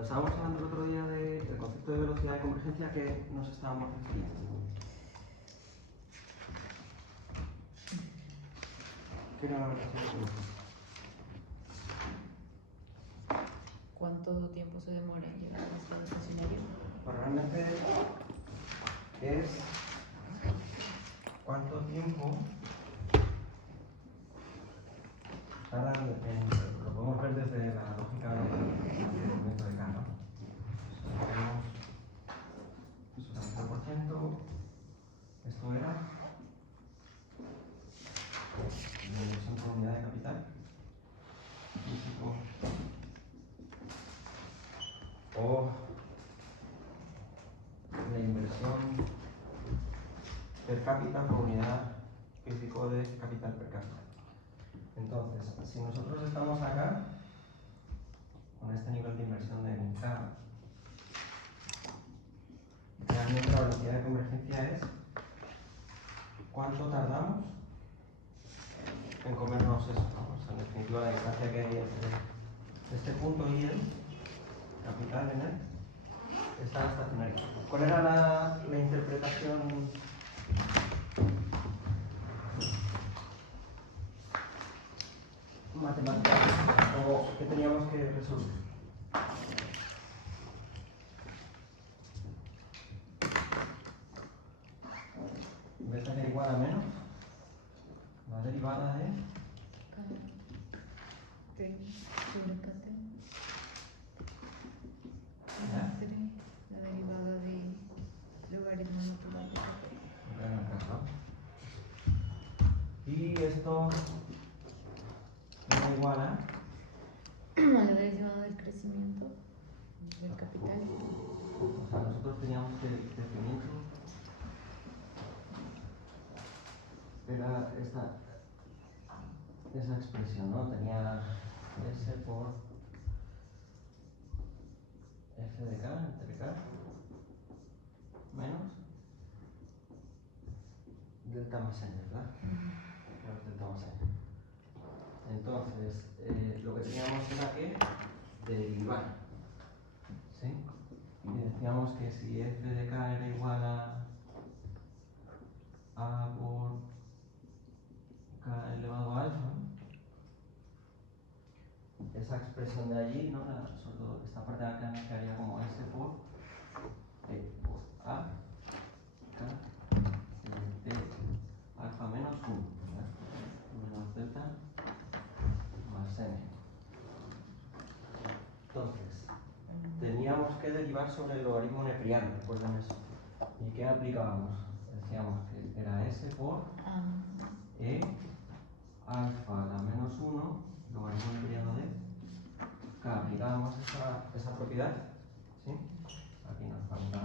Cuando estábamos hablando el otro día del concepto de velocidad de convergencia, ¿a qué nos estábamos refiriendo? ¿Qué era la velocidad de convergencia? ¿Cuánto tiempo se demora en llegar al estado estacionario? Pues realmente es cuánto tiempo tarda lo podemos ver desde la lógica del momento de carga. Tenemos eso, 0%, esto era inversión por unidad de capital físico o la inversión per cápita por unidad físico de capital per cápita. Entonces, si nosotros estamos acá con este nivel de inversión de K, realmente la velocidad de convergencia es cuánto tardamos en comernos eso, ¿no? O sea, en definitiva, la distancia que hay entre este punto y el capital en el estado estacionario. ¿Cuál era la interpretación matemática o que teníamos que resolver? En vez de que igual a menos, la derivada de T sobre KT. ¿ya? La derivada de logaritmo natural de KT. Y esto es igual a La derivada del crecimiento del capital. o sea, nosotros teníamos que definir era esa expresión, ¿no? Tenía S por F de K entre K menos delta más N, ¿verdad? Menos delta más N. Entonces, lo que teníamos era que derivar, ¿sí? Y decíamos que si F de K era igual a por K elevado a alfa, esa expresión de allí, ¿no? Sobre todo esta parte de acá quedaría como S por A, K, T, alfa menos 1, ¿verdad? Menos delta más N. Entonces, teníamos que derivar sobre el logaritmo nepriano, recuerden eso. ¿Y qué aplicábamos? Decíamos que era S por E alfa a la menos 1, logaritmo nepriano de K. Aplicábamos esa propiedad, ¿sí? Aquí nos falta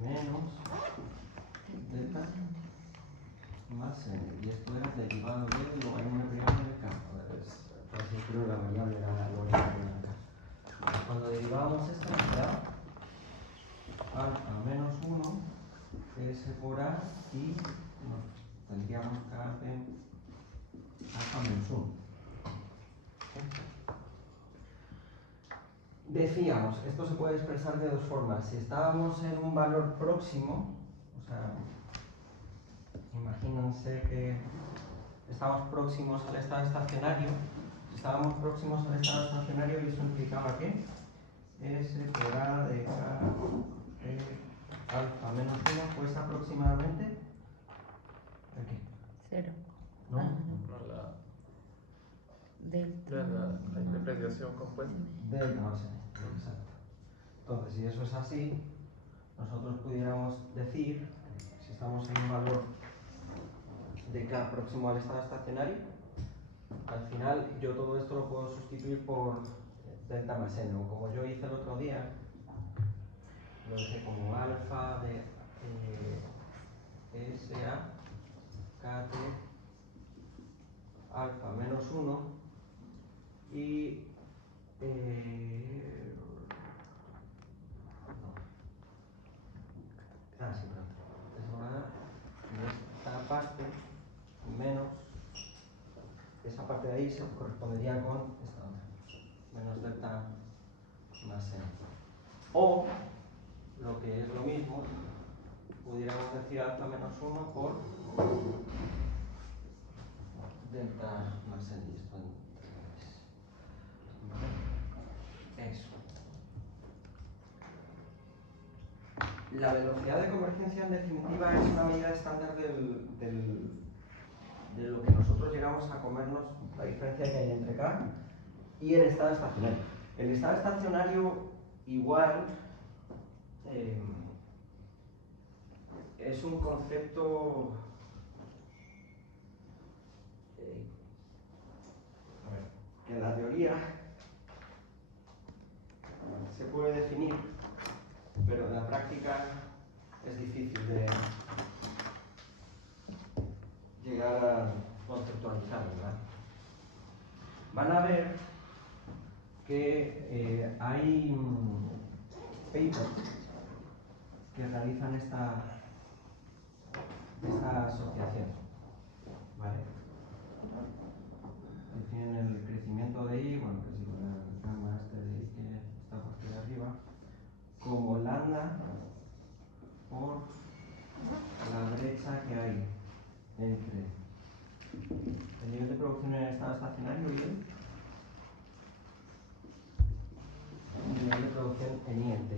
menos delta más N. Y esto era derivado del logaritmo nepriano de K. Por así decirlo, la variable era la logaritmo nepriano de K. Cuando derivábamos esto nos da alfa menos 1 S por A y nos tendríamos K de alfa menos 1. Decíamos, esto se puede expresar de dos formas. Si estábamos en un valor próximo, o sea, imagínense que estamos próximos al estado estacionario. Si estábamos próximos al estado estacionario, y eso implicaba que S por A de K de alfa menos 1 pues aproximadamente ¿de qué? 0. ¿No? Delta. La depreciación compuesta. Delta más N, exacto. Entonces, si eso es así, nosotros pudiéramos decir, si estamos en un valor de K próximo al estado estacionario, al final yo todo esto lo puedo sustituir por delta más N, o como yo hice el otro día, lo dejé como alfa de SA KT alfa menos 1 y sí, perdón. Es hora de esta parte menos esa parte de ahí se correspondería con esta otra menos delta más n. O, lo que es lo mismo, pudiéramos decir alfa menos 1 por delta más n. Esto en eso. La velocidad de convergencia, en definitiva, es una medida estándar de lo que nosotros llegamos a comernos, la diferencia que hay entre K y el estado estacionario. El estado estacionario, igual, es un concepto que en la teoría se puede definir, pero en la práctica es difícil de llegar a conceptualizar, ¿verdad? Van a ver que hay papers que realizan esta asociación, ¿vale? Definen el crecimiento de I, bueno, que es igual al gamma este de I que está por aquí arriba, como lambda por la brecha que hay entre el nivel de producción en el estado estacionario y el nivel de producción en INT.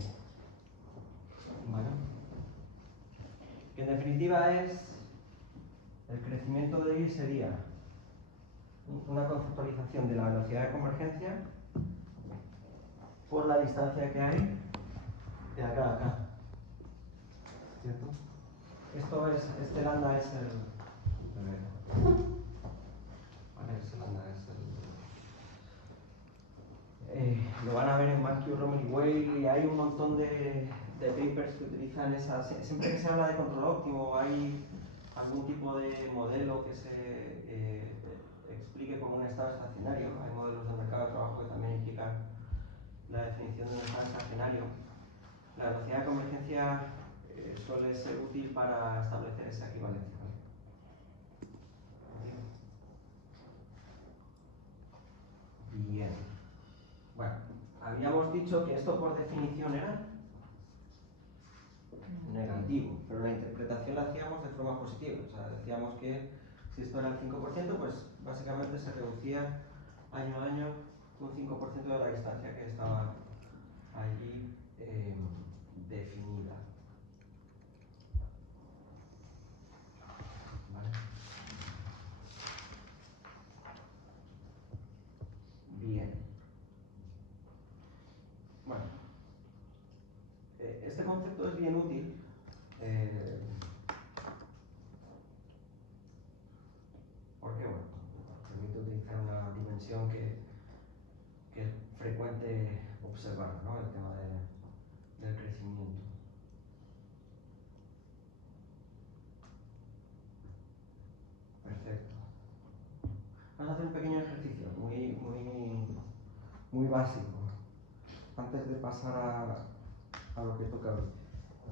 ¿Vale? Que en definitiva es el crecimiento de I sería una conceptualización de la velocidad de convergencia por la distancia que hay de acá a acá. ¿Cierto? Esto es, este lambda es el... Vale, este lambda es el... lo van a ver en McHugh, Romer y Weil, y hay un montón de papers que utilizan esas... Siempre que se habla de control óptimo, hay algún tipo de modelo que se explique como un estado estacionario. Hay modelos de mercado de trabajo que también implican la definición de un estado estacionario. La velocidad de convergencia suele ser útil para establecer esa equivalencia. Bien. Bueno, habíamos dicho que esto por definición era negativo, pero la interpretación la hacíamos de forma positiva. O sea, decíamos que si esto era el 5%, pues básicamente se reducía año a año un 5% de la distancia que estaba allí definida. ¿Vale? Bien. Bueno, este concepto es bien útil. Porque, bueno, permite utilizar una dimensión que es frecuente observar, ¿no? El tema del crecimiento. Perfecto. Vamos a hacer un pequeño ejercicio, muy básico, antes de pasar a lo que toca hoy.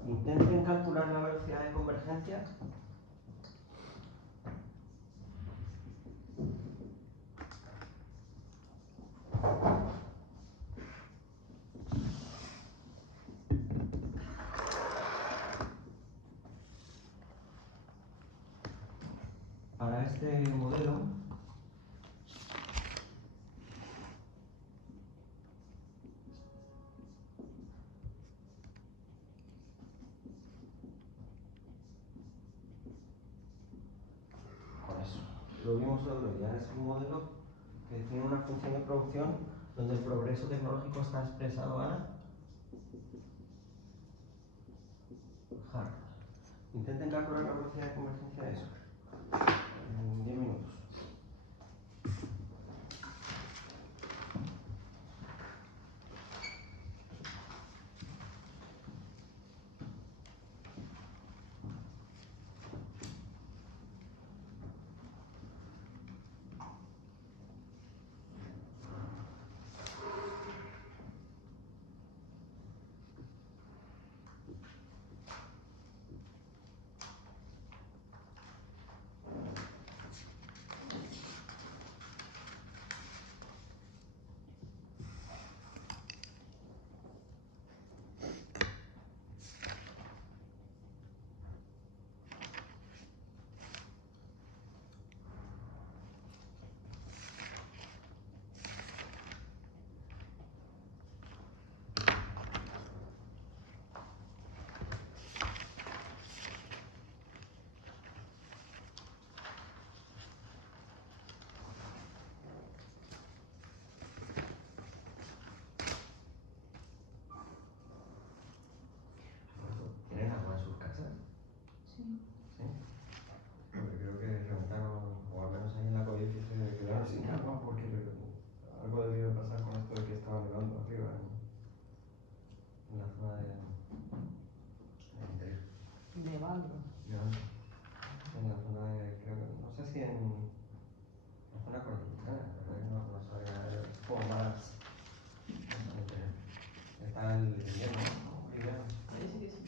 Intenten calcular la velocidad de convergencia para este modelo. Con eso. Lo vimos el otro día, es un modelo que tiene una función de producción donde el progreso tecnológico está expresado a Hart. Intenten calcular la velocidad de convergencia de eso en 10 minutos. al invierno, ¿no? Invierno. Parece que sí.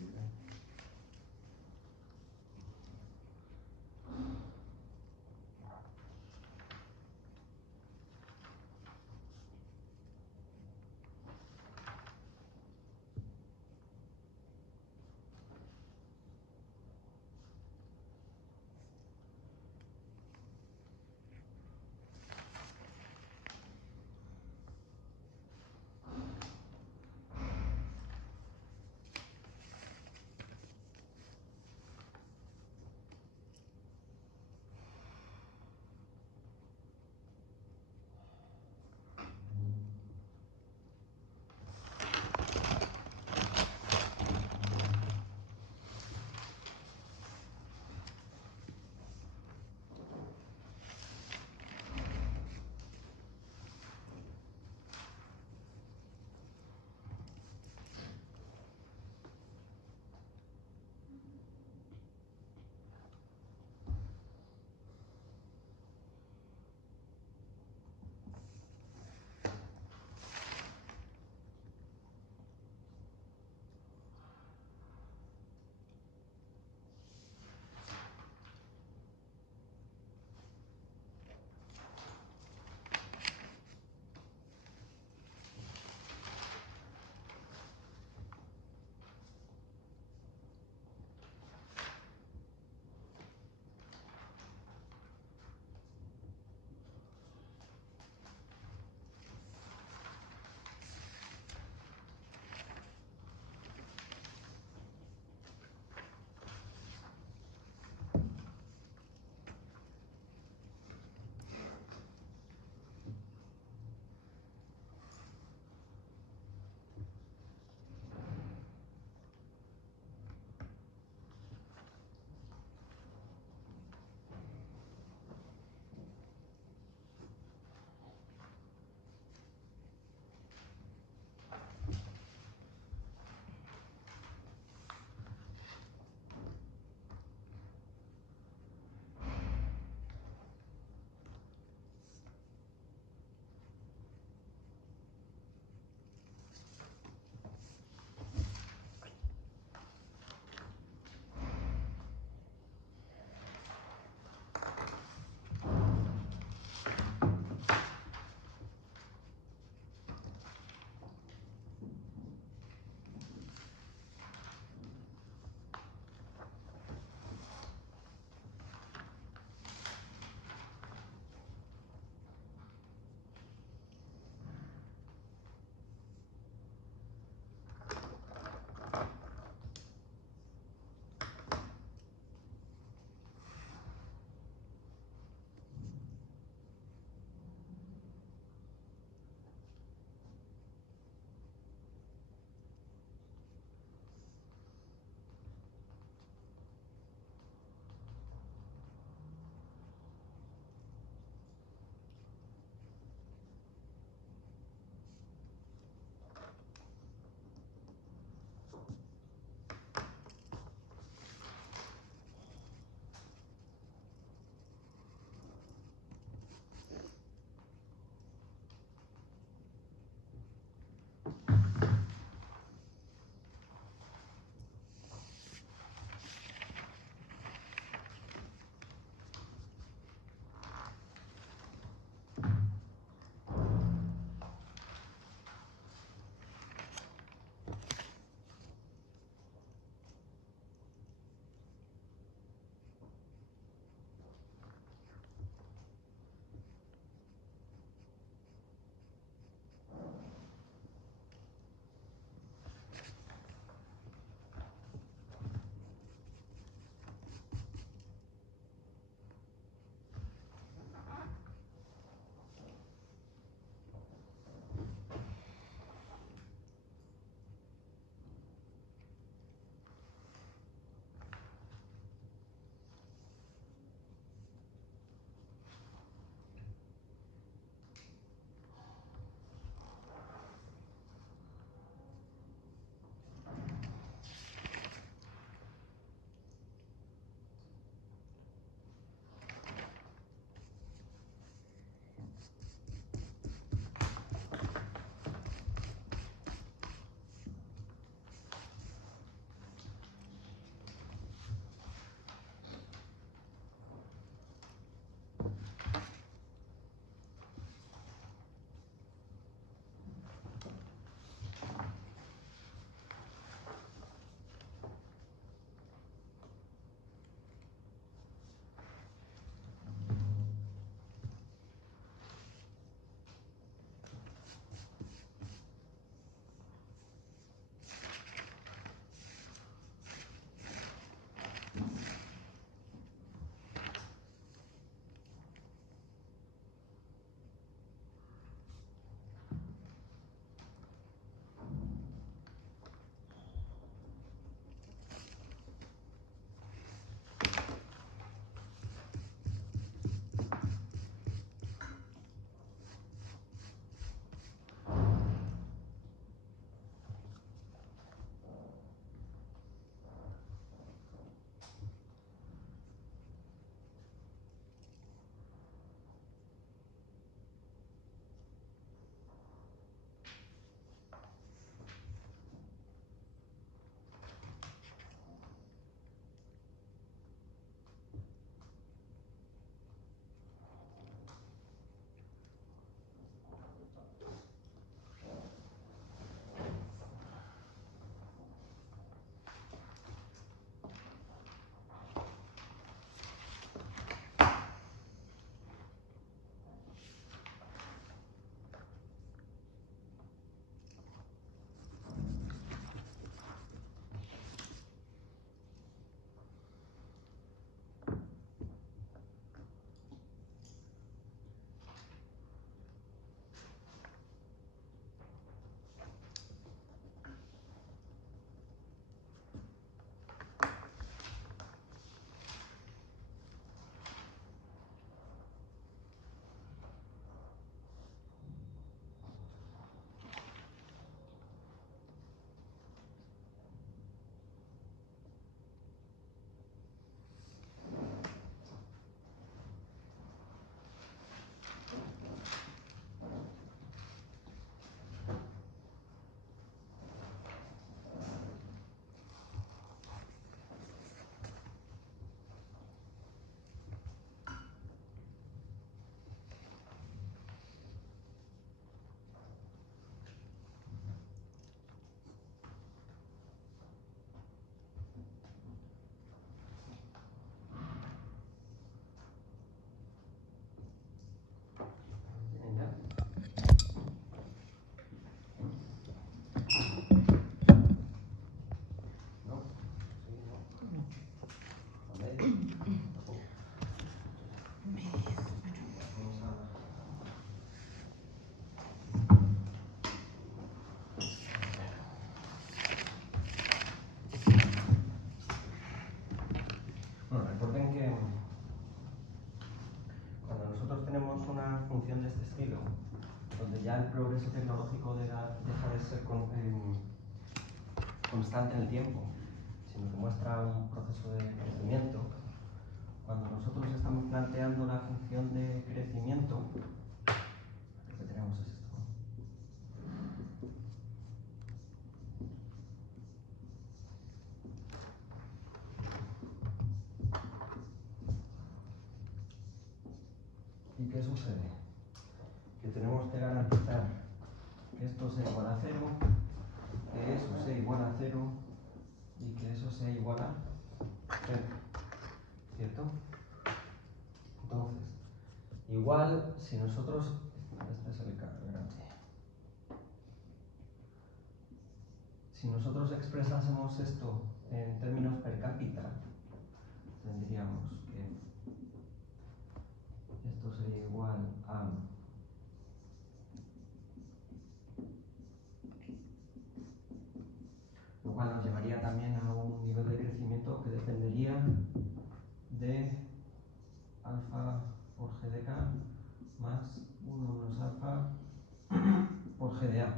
constante en el tiempo, sino que muestra un proceso de crecimiento, cuando nosotros estamos planteando la función de crecimiento, lo que tenemos es esto, ¿no? ¿Y qué sucede? Que tenemos que garantizar que esto sea igual a 0, que eso sea igual a 0 y que eso sea igual a 0, ¿cierto? Entonces, igual si nosotros, este es el grande, si nosotros expresásemos esto en términos per cápita, tendríamos que esto sería igual a lo cual nos llevaría también a un nivel de crecimiento que dependería de alfa por g de k más 1 menos alfa por g de a.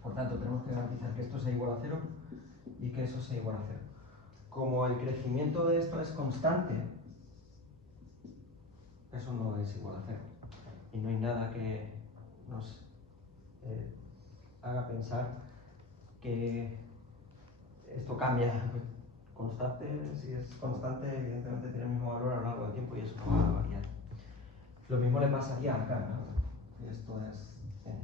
Por tanto, tenemos que garantizar que esto sea igual a 0 y que eso sea igual a 0. Como el crecimiento de esto es constante, eso no es igual a 0. Y no hay nada que nos haga pensar que esto cambia. Constante, si es constante, evidentemente tiene el mismo valor a lo largo del tiempo y eso no va a variar. Lo mismo le pasaría acá, ¿no? Esto es n.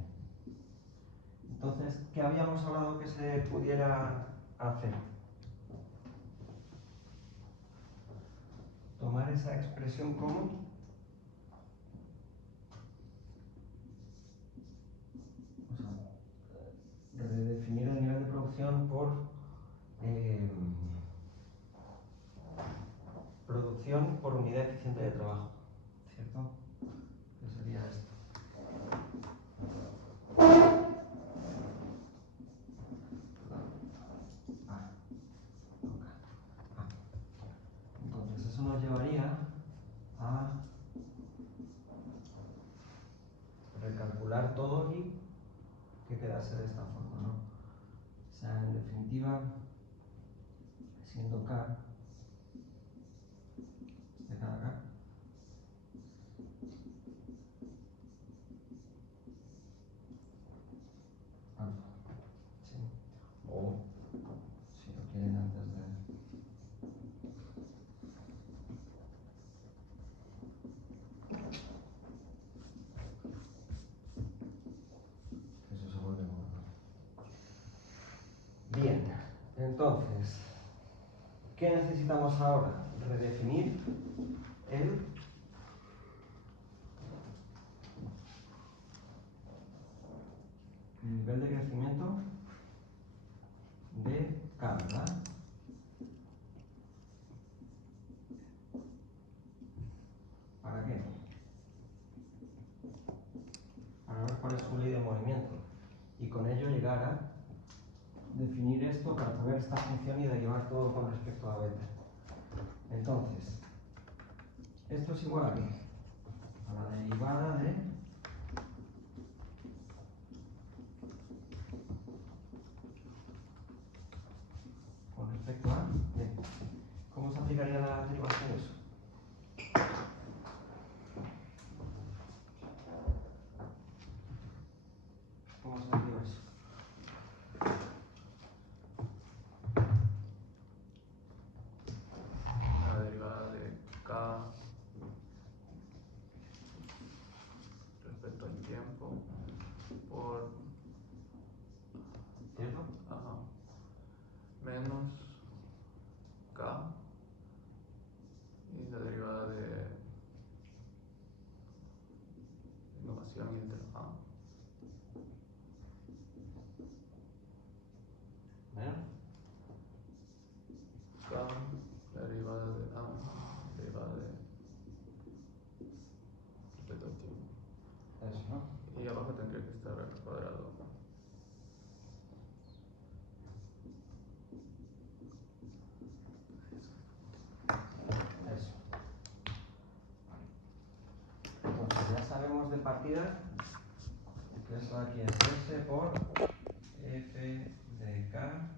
Entonces, ¿qué habíamos hablado que se pudiera hacer? Tomar esa expresión como redefinir el nivel de producción por producción por unidad eficiente de trabajo, ¿cierto? ¿Qué sería esto? Entonces eso nos llevaría a recalcular todo y que quedase de esta forma, ¿no? O sea, en definitiva, siendo k de cada k, alfa, ¿sí? O, si lo quieren antes de... Eso se vuelve mono. Bien, entonces, ¿qué necesitamos ahora? Redefinir el nivel de crecimiento de K, ¿verdad? ¿Para qué? Para ver cuál es su ley de movimiento y con ello llegar a definir esto para saber esta función y derivar todo con respecto a beta. Entonces, ¿esto es igual a qué? A la derivada de con respecto a b. ¿Cómo se aplicaría la derivación de eso? ¿Cómo se deriva eso? La derivada de k respecto al tiempo por ¿Cierto? ajá, menos k y la derivada de innovación entre a ¿Menos? k, la derivada de a, derivada de respecto al tiempo. Eso, ¿no? Y abajo tendría que estar al cuadrado. Eso. Entonces ya sabemos de partida que esto aquí es S por f de k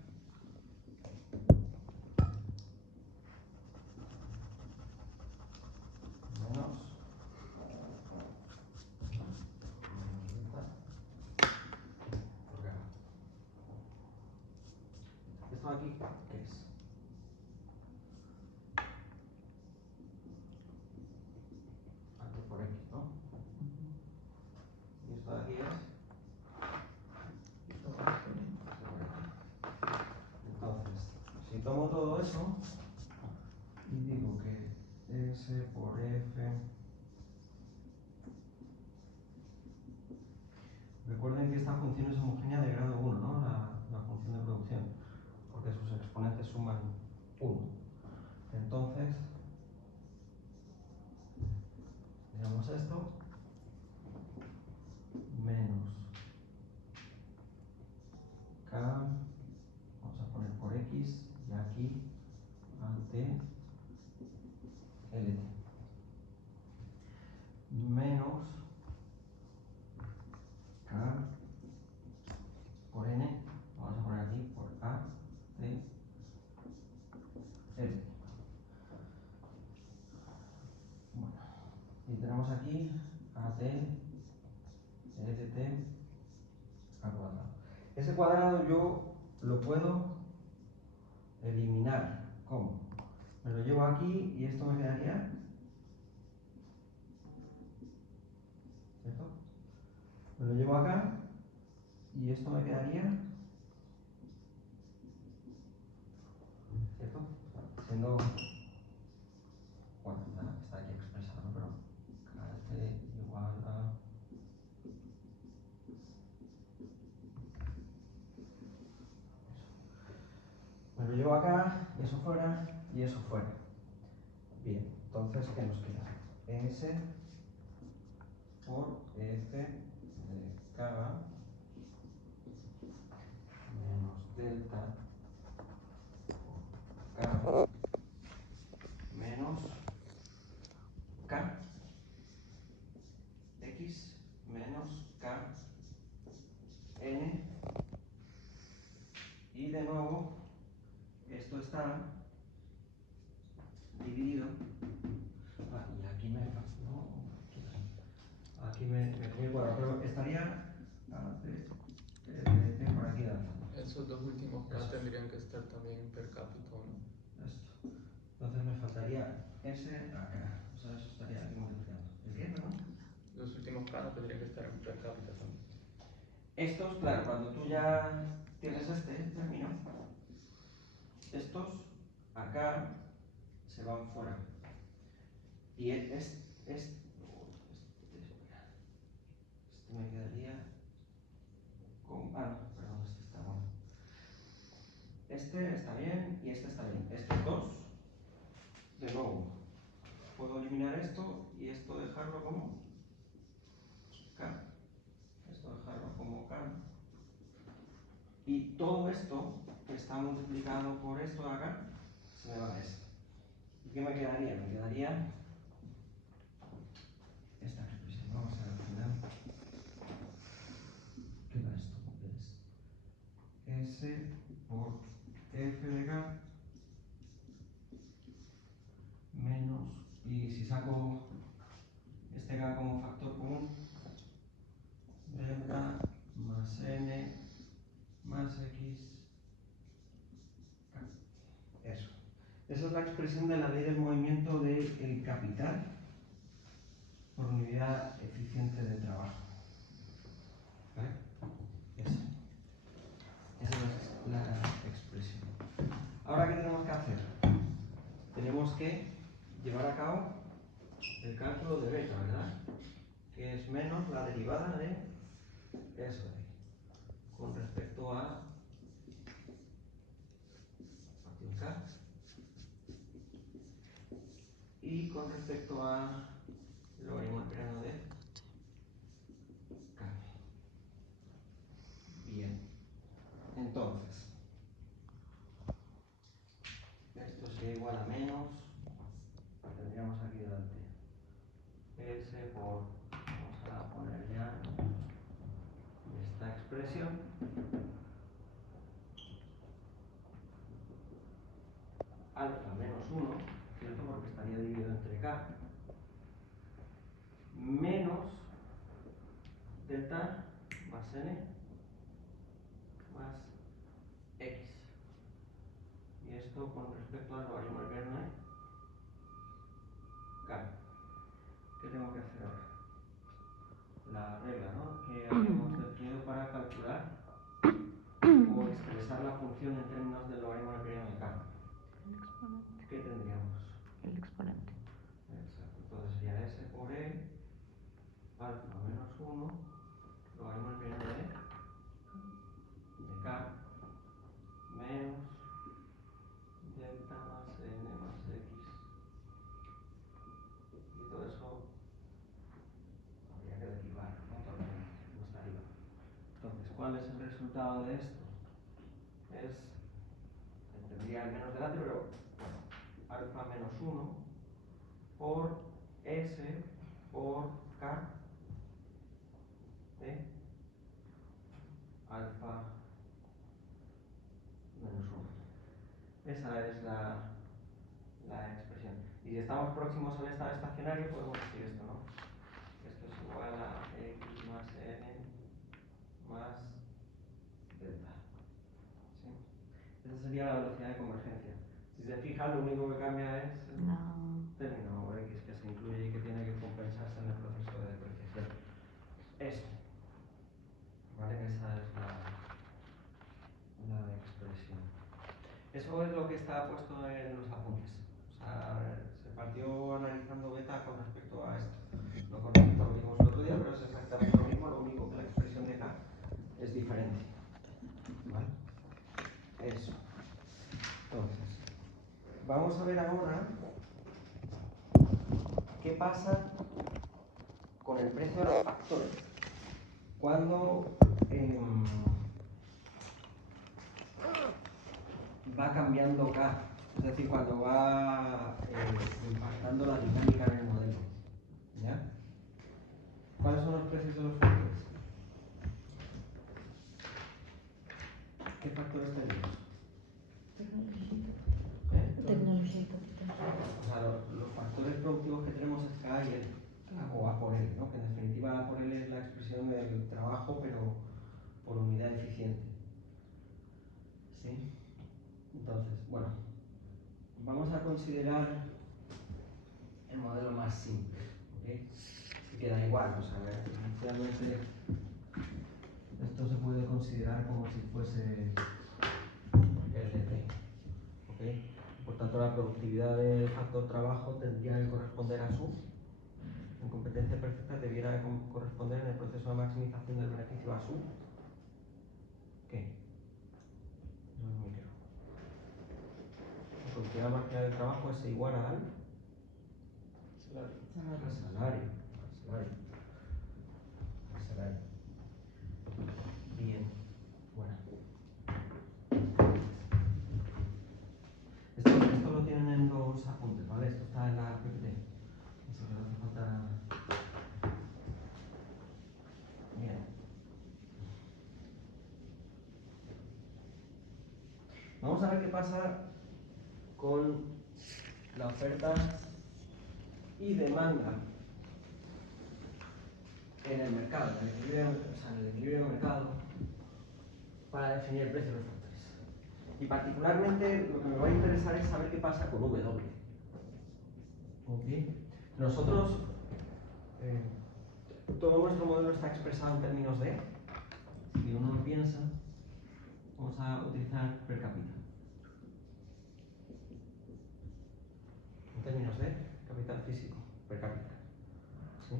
¿Esto aquí qué es? Aquí por X, ¿no? Y esto de aquí es. Entonces, si tomo todo eso y digo que S por F. Recuerden que esta función es homogénea de grado 1, ¿no? La función de producción, porque sus exponentes suman 1. Entonces, digamos esto, menos K, vamos a poner por X, y aquí ante LT, menos K por N, vamos a poner aquí por A de L. Bueno, y tenemos aquí AT, LT al cuadrado. Ese cuadrado yo lo puedo eliminar. ¿Cómo? Me lo llevo aquí y esto me quedaría, ¿cierto? Me lo llevo acá y esto me quedaría, ¿cierto? Siendo, bueno, está aquí expresado, ¿no? Pero KT igual a. Me lo llevo acá, eso fuera y eso fuera. Bien, entonces, ¿qué nos queda? S por F de K menos delta K menos K X menos K N, y de nuevo esto está dividido. Y aquí me no, aquí me comí el cuadrado, pero estaría por aquí danzando. Esos dos últimos K Eso. tendrían que estar también per cápita, ¿no? Esto. Entonces me faltaría S acá. O sea, eso estaría aquí multiplicando. ¿Entiendes, no? Los últimos K no tendrían que estar en per cápita también. Estos, claro, cuando tú ya tienes este término, estos acá se van fuera. Y este me quedaría con. Ah, no, perdón, este está bueno. Este está bien y este está bien. Estos dos, de nuevo, puedo eliminar esto y esto dejarlo como K. Esto dejarlo como K. Y todo esto que está multiplicado por esto de acá, se me va a esto. ¿Y qué me quedaría? Me quedaría esta expresión. Vamos a ver al final. ¿Qué da esto? Es S por F de K menos, y si saco este K como factor común, delta más N más X. Eso. Esa es la expresión de la ley del movimiento del capital por unidad eficiente de trabajo. ¿Vale? Esa es la expresión. Ahora, ¿qué tenemos que hacer? Tenemos que llevar a cabo el cálculo de beta, ¿verdad? Que es menos la derivada de eso de ahí, con respecto a factor K y con respecto a logaritmo grano de K. Bien. Entonces, esto sería igual a menos, tendríamos aquí delante S por, vamos a poner ya esta expresión, alfa menos 1, ¿cierto? Porque estaría dividido entre K, menos delta más N más X. esto con respecto al logaritmo del viernes. Claro. ¿Qué tengo que hacer ahora? La regla, ¿no? Que habíamos definido para calcular o expresar la función en términos del logaritmo del periodo de K. ¿Qué tendríamos? El exponente. Exacto. Entonces sería S por E, alfa menos 1, logaritmo del periodo de K, menos delta más N más X. Y todo eso habría que derivar, ¿no? Porque no está arriba. Entonces, ¿cuál es el resultado de esto? Tendría el menos delante, pero bueno, alfa menos 1 por S por K de alfa menos 1. Esa es la expresión. Y si estamos próximos al estado estacionario, podemos decir esto, ¿no? Esto es igual a X más N más delta. ¿Sí? Esa sería la velocidad de convergencia. Si se fijan, lo único que cambia es el término X que se incluye y que tiene que compensarse en el proceso de depreciación. Eso. ¿Vale? Esa es la expresión. Eso es lo que está puesto en los apuntes. O sea, se partió analizando beta con respecto a esto. No con respecto a lo que vimos el otro día, pero es exactamente lo mismo, lo único que la expresión de K es diferente. ¿Vale? Eso. Entonces, vamos a ver ahora qué pasa con el precio de los factores cuando va cambiando K, es decir, cuando va impactando la dinámica en el modelo. ¿Ya? ¿Cuáles son los precios de los factores? ¿Qué factores tenemos? Tecnología y capital. O sea, los factores productivos que tenemos es K y L, o A por L, ¿no? Que en definitiva A por L es la expresión del trabajo, pero por unidad eficiente. ¿Sí? Entonces, bueno, vamos a considerar el modelo más simple, ¿ok? Se queda igual, o sea, inicialmente esto se puede considerar como si fuese LP, ¿ok? Por tanto, la productividad del factor trabajo tendría que corresponder a su, en competencia perfecta debiera corresponder en el proceso de maximización del beneficio a su, ¿qué? No es micro. La productividad marginal del trabajo es igual al salario. Bien, bueno. Esto lo tienen en los apuntes, ¿vale? Esto está en la PPT. Eso que no hace falta. Bien. Vamos a ver qué pasa con la oferta y demanda en el mercado, en el equilibrio del mercado, para definir el precio de los factores. Y particularmente lo que me va a interesar es saber qué pasa con W. ¿Okay? Nosotros, todo nuestro modelo está expresado en términos de, si uno lo piensa, vamos a utilizar per cápita. En términos de capital físico, per cápita. ¿Sí?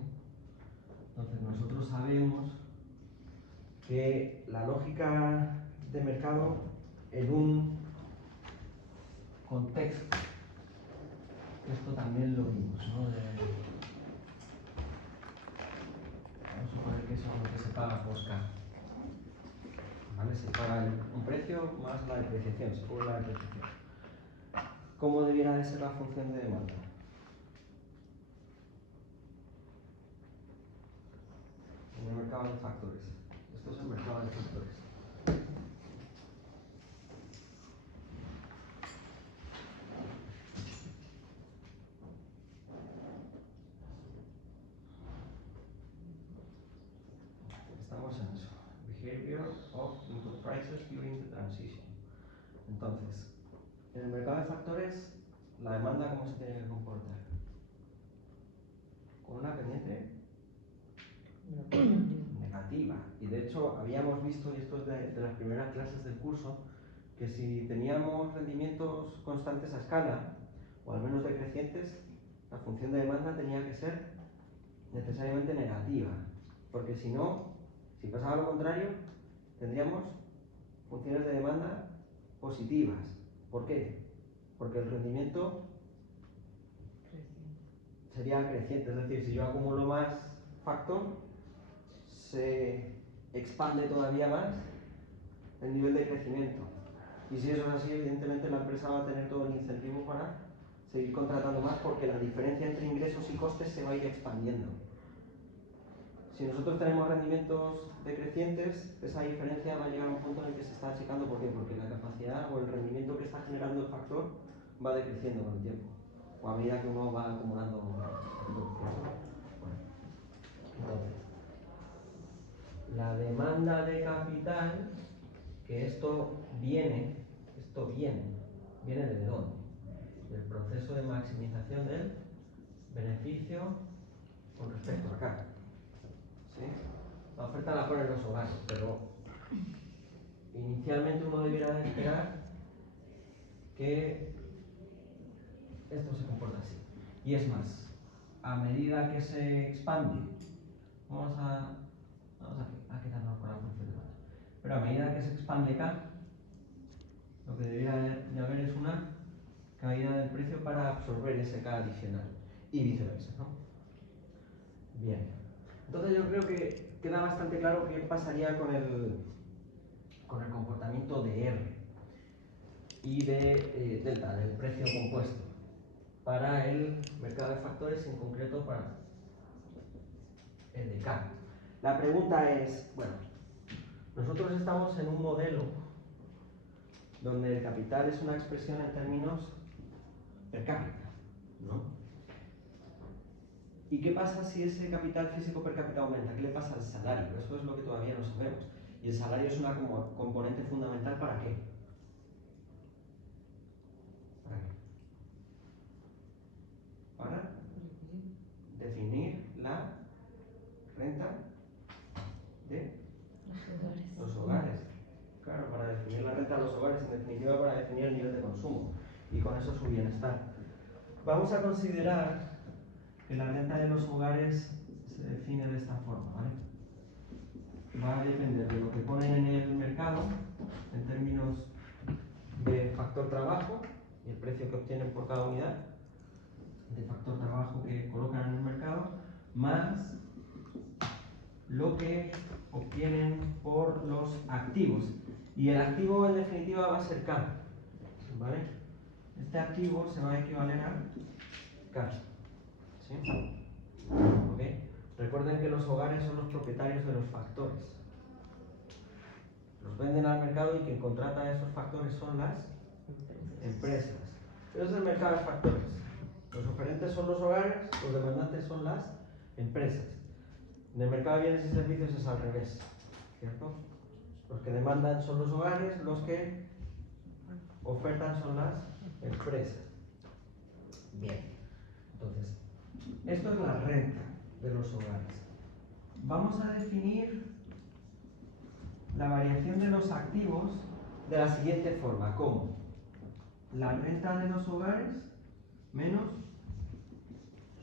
Entonces nosotros sabemos que la lógica de mercado en un contexto, esto también lo vimos, ¿no? Vamos a suponer que eso es lo que se paga por K. ¿Vale? Se paga un precio más la depreciación, se cubre la depreciación. ¿Cómo debiera de ser la función de demanda? En el mercado de factores. Esto es el mercado de factores. Estamos en eso. Behavior of input prices during the transition. Entonces, En el mercado de factores, la demanda, ¿cómo se tiene que comportar? Con una pendiente negativa. Y de hecho, habíamos visto, y esto es de las primeras clases del curso, que si teníamos rendimientos constantes a escala, o al menos decrecientes, la función de demanda tenía que ser necesariamente negativa. Porque si no, si pasaba lo contrario, tendríamos funciones de demanda positivas. ¿Por qué? Porque el rendimiento sería creciente, es decir, si yo acumulo más factor, se expande todavía más el nivel de crecimiento. Y si eso es así, evidentemente la empresa va a tener todo el incentivo para seguir contratando más porque la diferencia entre ingresos y costes se va a ir expandiendo. Si nosotros tenemos rendimientos decrecientes, esa diferencia va a llegar a un punto en el que se está achicando. ¿Por qué? Porque la capacidad o el rendimiento que está generando el factor va decreciendo con el tiempo, o a medida que uno va acumulando factor. Bueno, entonces, la demanda de capital, que esto viene ¿de dónde? Del proceso de maximización del beneficio con respecto a acá. ¿Sí? La oferta la ponen los hogares, pero inicialmente uno debiera de esperar que esto se comporta así. Y es más, a medida que se expande, vamos a quedarnos con la función de demanda. Pero a medida que se expande K, lo que debería de haber es una caída del precio para absorber ese K adicional y viceversa, ¿no? Bien. Entonces yo creo que queda bastante claro qué pasaría con el comportamiento de R y de delta, del precio compuesto, para el mercado de factores, en concreto para el de K. La pregunta es, bueno, nosotros estamos en un modelo donde el capital es una expresión en términos per cápita, ¿no? ¿Y qué pasa si ese capital físico per cápita aumenta? ¿Qué le pasa al salario? Eso es lo que todavía no sabemos. Y el salario es una componente fundamental ¿para qué? Para definir la renta de los hogares. Claro, para definir la renta de los hogares, en definitiva para definir el nivel de consumo y con eso su bienestar. Vamos a considerar que la renta de los hogares se define de esta forma, ¿vale? Va a depender de lo que ponen en el mercado en términos de factor trabajo y el precio que obtienen por cada unidad de factor trabajo que colocan en el mercado, más lo que obtienen por los activos. Y el activo en definitiva va a ser K, ¿vale? Este activo se va a equivaler a K, ¿sí? ¿Ok? Recuerden que los hogares son los propietarios de los factores. Los venden al mercado y quien contrata esos factores son las empresas. Pero es el mercado de factores. Los oferentes son los hogares, los demandantes son las empresas. En el mercado de bienes y servicios es al revés, ¿cierto? Los que demandan son los hogares, los que ofertan son las empresas. Bien, entonces, esto es la renta de los hogares. Vamos a definir la variación de los activos de la siguiente forma, como la renta de los hogares menos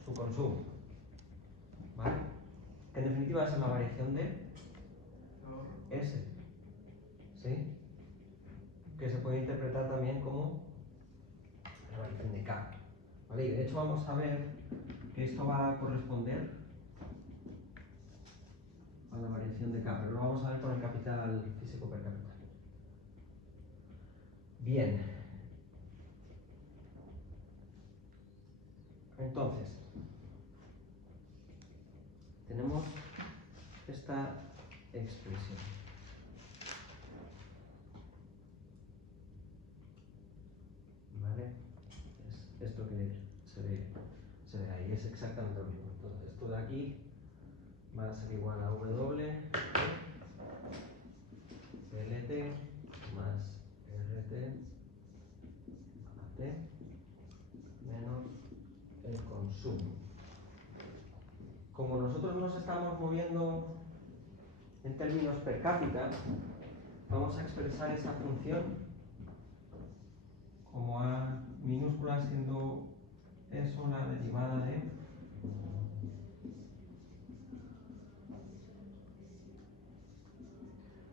su consumo, ¿vale? Que en definitiva es la variación de S, ¿sí? Que se puede interpretar también como la variación de K, ¿vale? Y de hecho vamos a ver que esto va a corresponder a la variación de K, pero lo vamos a ver con el capital físico per cápita. Bien. Entonces, tenemos esta expresión. ¿Vale? Es esto que se ve ahí, es exactamente lo mismo. Entonces, esto de aquí va a ser igual a W LT más RT estamos moviendo en términos per cápita, vamos a expresar esa función como A minúscula, siendo eso la derivada de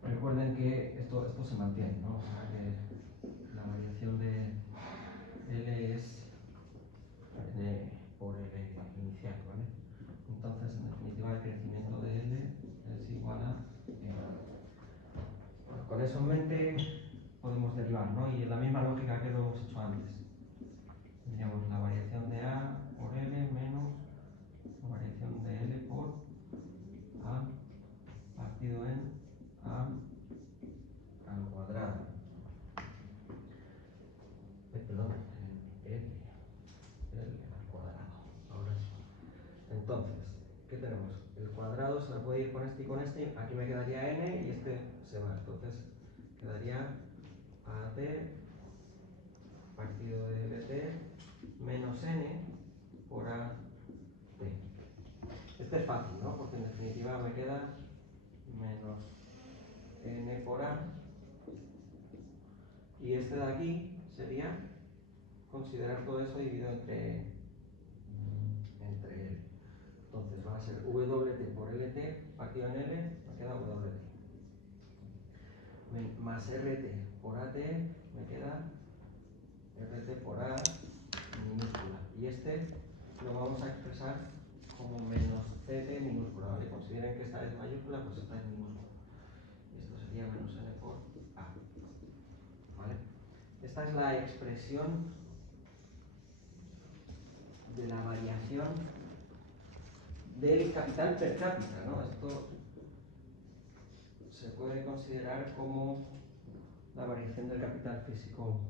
recuerden que esto se mantiene, ¿no? O sea que la variación de L es N por L inicial, ¿vale? Entonces, en definitiva, el crecimiento de L es igual a N. Bueno, con eso en mente podemos derivar, ¿no? Y en la misma lógica que lo hemos hecho antes. Tendríamos la variación de A por L menos la variación de L por A partido en A al cuadrado. Perdón, L al cuadrado. Ahora sí. Entonces, ¿qué tenemos? El cuadrado se me puede ir con este y con este. Aquí me quedaría n y este se va. Entonces, quedaría AT partido de LT menos n por AT. Este es fácil, ¿no? Porque en definitiva me queda menos n por A. Y este de aquí sería considerar todo eso dividido entre L. Entonces va a ser WT por LT partido en L, me queda WT. Más RT por AT, me queda RT por A minúscula. Y este lo vamos a expresar como menos CT minúscula, ¿vale? Consideren que esta es mayúscula, pues esta es minúscula. Y esto sería menos N por A. ¿Vale? Esta es la expresión de la variación del capital per cápita, ¿no? Esto se puede considerar como la variación del capital físico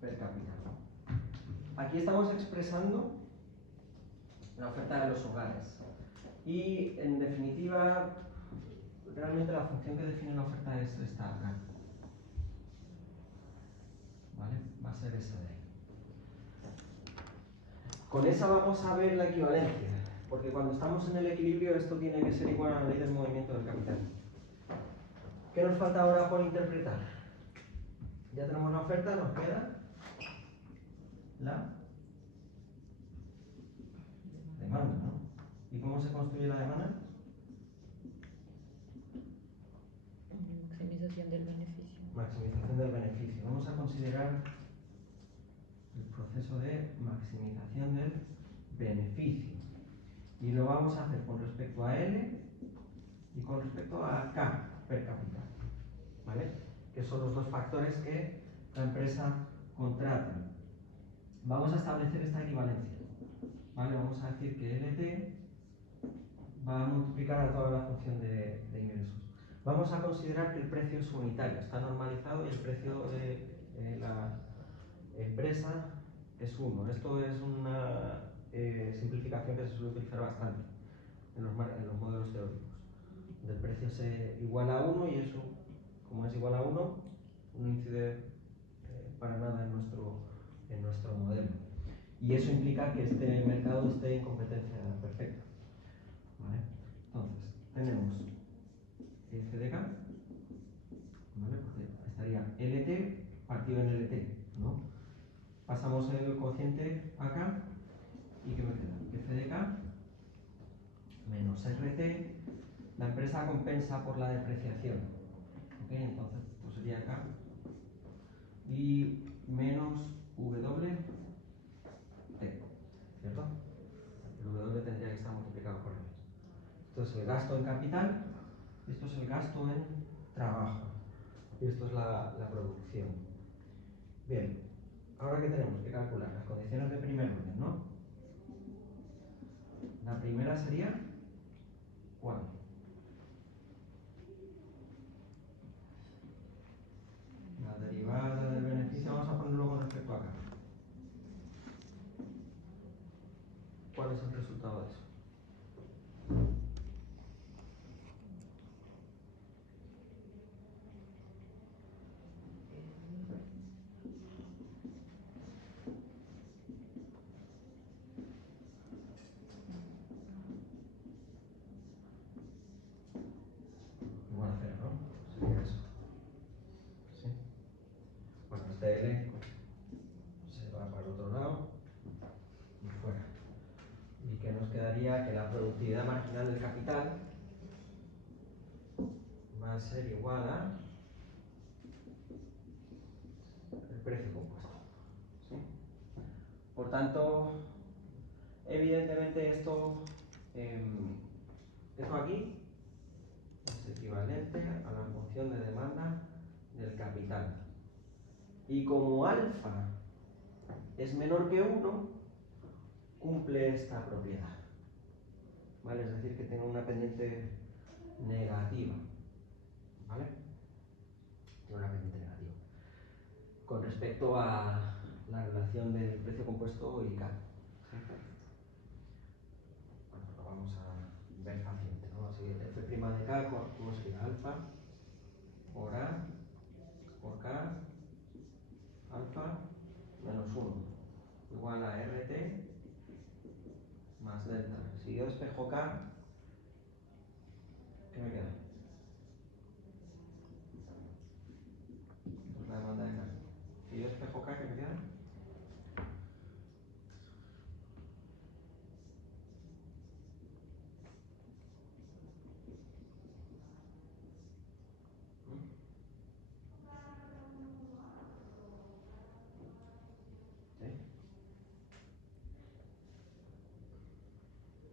per cápita. Aquí estamos expresando la oferta de los hogares y en definitiva realmente la función que define la oferta es esta acá, ¿vale? Va a ser esa de ahí. Con esa vamos a ver la equivalencia, porque cuando estamos en el equilibrio esto tiene que ser igual a la ley del movimiento del capital. ¿Qué nos falta ahora por interpretar? Ya tenemos la oferta, nos queda la demanda, ¿no? ¿Y cómo se construye la demanda? Maximización del beneficio. Maximización del beneficio. Vamos a considerar el proceso de maximización del beneficio. Y lo vamos a hacer con respecto a L y con respecto a K per cápita, ¿vale? Que son los dos factores que la empresa contrata. Vamos a establecer esta equivalencia, ¿vale? Vamos a decir que LT va a multiplicar a toda la función de ingresos. Vamos a considerar que el precio es unitario, está normalizado y el precio de la empresa es 1. Esto es una simplificación que se suele utilizar bastante en los modelos teóricos. El precio se iguala a 1 y eso, como es igual a 1, no incide para nada en nuestro modelo. Y eso implica que este mercado esté en competencia perfecta. ¿Vale? Entonces, tenemos el CDK, ¿vale? Porque estaría LT partido en LT, ¿no? Pasamos el cociente acá y ¿qué me queda? Que CDK menos RT, la empresa compensa por la depreciación. ¿Ok? Entonces, esto sería acá. Y menos WT, ¿cierto? El W tendría que estar multiplicado por L. Esto es el gasto en capital, esto es el gasto en trabajo. Y esto es la producción. Bien, ahora que tenemos que calcular las condiciones de primer orden, ¿no? La primera sería, ¿cuál? La derivada del beneficio, vamos a ponerlo con respecto a acá. ¿Cuál es el resultado de eso? este L se va para el otro lado y fuera. Y que nos quedaría que la productividad marginal del capital va a ser igual a el precio compuesto. ¿Sí? Por tanto, evidentemente esto aquí es equivalente a la función de demanda del capital. Y como alfa es menor que 1, cumple esta propiedad. ¿Vale? Es decir, que tenga una pendiente negativa. ¿Vale? Tiene una pendiente negativa. Con respecto a la relación del precio compuesto y K. ¿Sí? Bueno, lo vamos a ver fácilmente, ¿no? Así, F' de K, ¿cómo sería? Alfa por A por K, alfa menos 1, igual a RT más delta. Si yo despejo K, ¿qué me queda? Pues la demanda de K. Si yo despejo K, ¿qué me queda? ¿Sí?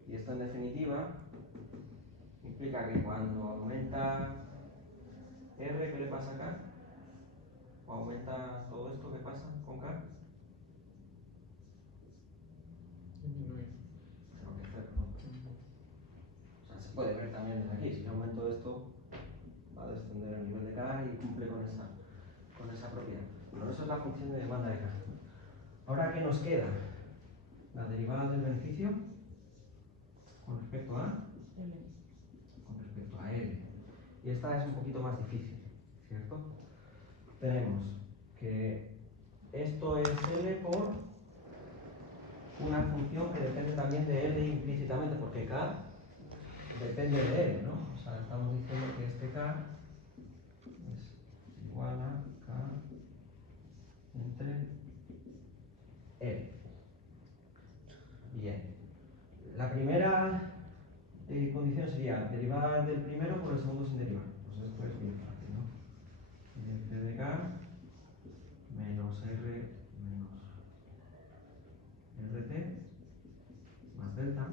Y esto en definitiva implica que cuando aumenta R, ¿qué le pasa a K? O aumenta todo esto, ¿qué pasa con K? Disminuye. Tengo que hacerlo, ¿no? O sea, se puede ver también desde aquí. Si yo aumento esto, va a descender el nivel de K y cumple con esa propiedad. Bueno, eso es la función de demanda de K. Ahora, ¿qué nos queda? La derivada del beneficio con respecto a L. Y esta es un poquito más difícil, ¿cierto? Tenemos que esto es L por una función que depende también de L implícitamente, porque K depende de L, ¿no? O sea, estamos diciendo que este K es igual a K entre L. Bien. La primera condición sería derivar del primero por el segundo sin derivar. Pues esto es bien fácil, ¿no? F de K menos R menos RT más delta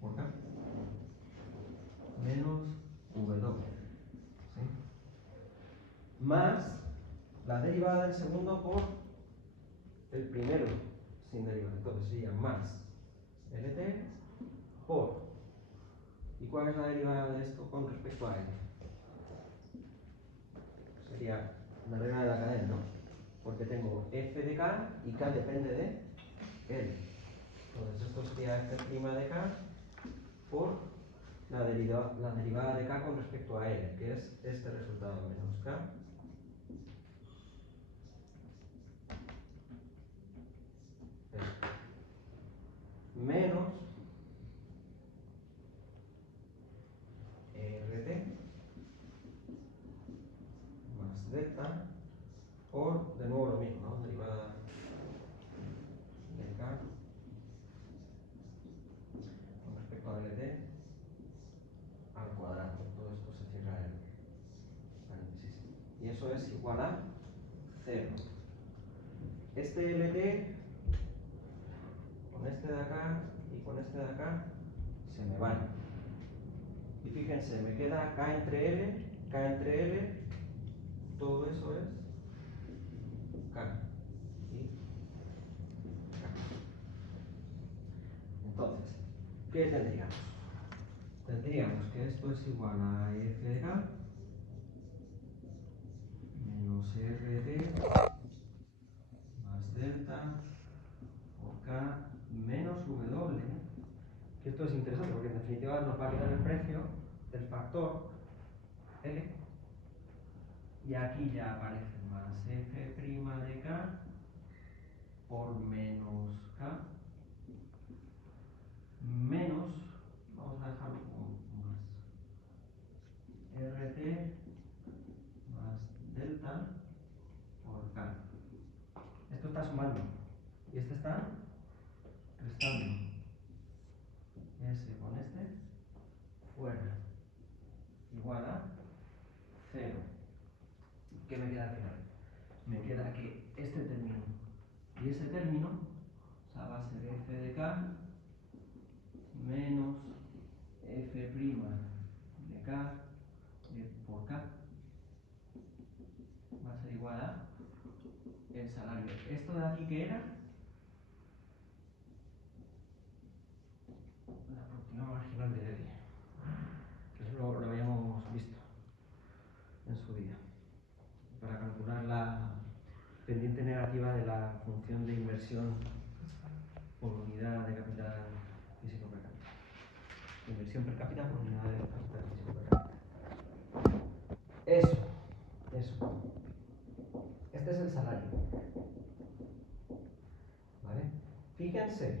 por K menos W. ¿Sí? Más la derivada del segundo por el primero sin derivar. Entonces sería más LT por. ¿Y cuál es la derivada de esto con respecto a L? Sería la regla de la cadena, ¿no? Porque tengo F de K y K depende de L. Entonces esto sería F' de K por la derivada de K con respecto a L, que es este resultado menos K menos RT más delta por, de nuevo lo mismo, ¿no? Derivada de K con respecto a LT al cuadrado. Todo esto se cierra en paréntesis. Y eso es igual a 0. Este LT con este de acá y con este de acá se me van. Y fíjense, me queda K entre L, todo eso es K y K. Entonces, ¿qué tendríamos? Tendríamos que esto es igual a F de K menos RT más delta por K menos W, que esto es interesante porque en definitiva nos va a quedar el precio del factor L y aquí ya aparece más F' de K por menos K menos, vamos a dejarlo como más RT más delta K. Esto está sumando y este está restando. S con este fuera igual a 0. ¿Qué me queda al final? Me queda que este término y ese término, o sea, va a ser f de k menos f' de k por k, va a ser igual a el salario. ¿Esto de aquí qué era? La productividad marginal de Eddy. Eso lo habíamos visto en su día. Para calcular la pendiente negativa de la función de inversión por unidad de capital físico per cápita. Inversión per cápita por unidad de capital físico per cápita. Eso. Este es el salario. ¿Vale? Fíjense,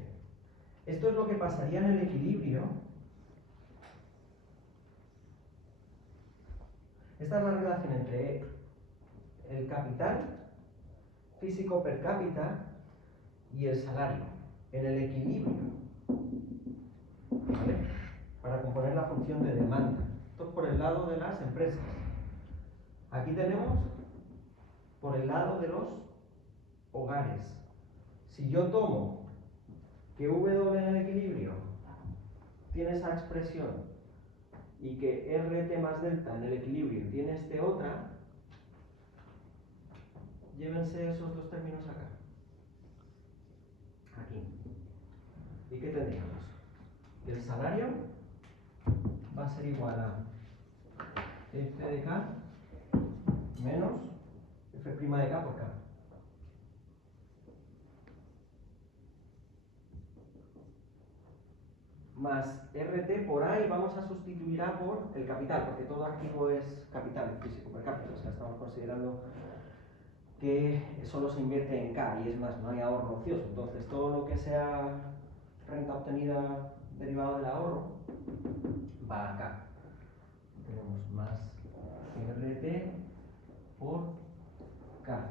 esto es lo que pasaría en el equilibrio. Esta es la relación entre el capital físico per cápita y el salario en el equilibrio, ¿vale? Para componer la función de demanda. Esto es por el lado de las empresas. Aquí tenemos por el lado de los hogares. Si yo tomo que W en el equilibrio tiene esa expresión y que RT más delta en el equilibrio tiene este otra, llévense esos dos términos acá. Aquí. ¿Y qué tendríamos? Que el salario va a ser igual a f de k menos f' de k por k. Más RT por A y vamos a sustituir A por el capital, porque todo activo es capital físico per cápita. O sea, estamos considerando que solo se invierte en K y es más, no hay ahorro ocioso. Entonces, todo lo que sea renta obtenida derivado del ahorro va acá. Tenemos más RT por K